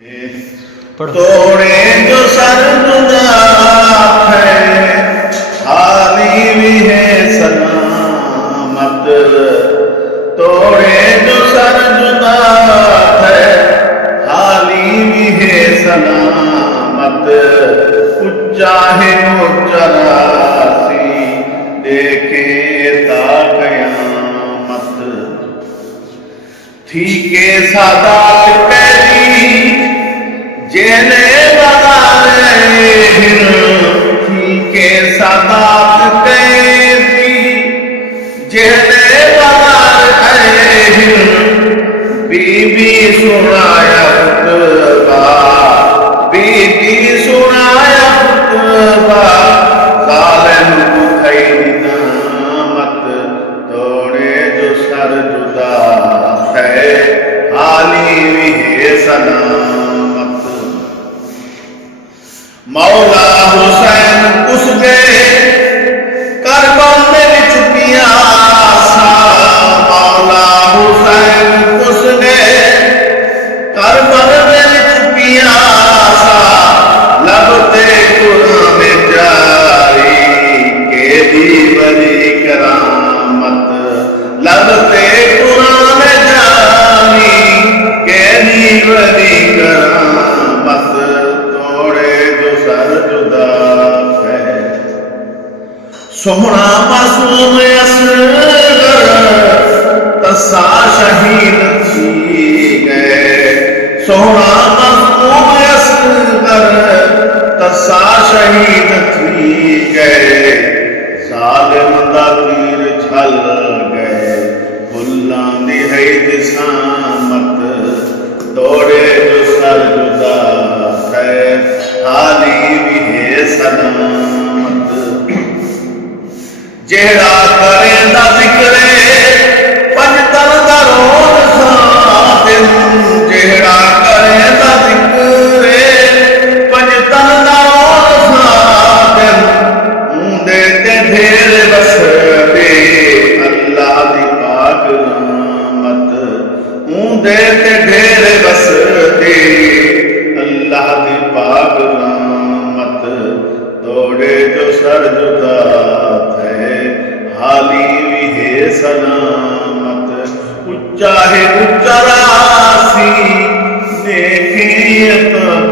तोड़े जो सर जुदा है हाली भी है सलामत। तोड़े जो सर जुदा है हाली भी है सलामत। उच्चा है चरासी देखे ता कयामत। थी के सादात कैदी जेने बनाए थी के सादात कैदी जेने बनाए बीबी सुनाया खुतबा बीबी सुनाया खुतबा जालिम को थई नियामत। तोड़े जो सर जुदा है हाली भी है सलामत। मौला हुसैन उस गए करबल में छुपिया सा। मौला हुसैन उस गए करबल में छुपिया सा। लबते कुरान में जारी के दीवरी करामत। लबते कुरान में जारी के दीवरी करामत। सोहना मासूम असगर तसा शहीद थी गए। सोहना मासूम असगर तसा शहीद थी गए। जालिम दा तीर छल गए भुल्लां दी है दिसामत। तोड़े जो सर जुदा है हाली भी है सलामत। जेड़ा करेंदा जिक्रे पंजतन दा रोज सादिन। जेड़ा करेंदा जिक्रे पंजतन दा रोज सादिन। ऊंदे ते ढेर बसदे अल्लाह दी पाक रहमत। ऊंदे ते ढेर बसदे अल्लाह दी पाक रहमत। तोड़े जो सर जुदा हाली भी है सलामत। उच्चा है उच्चा रासी देखे तक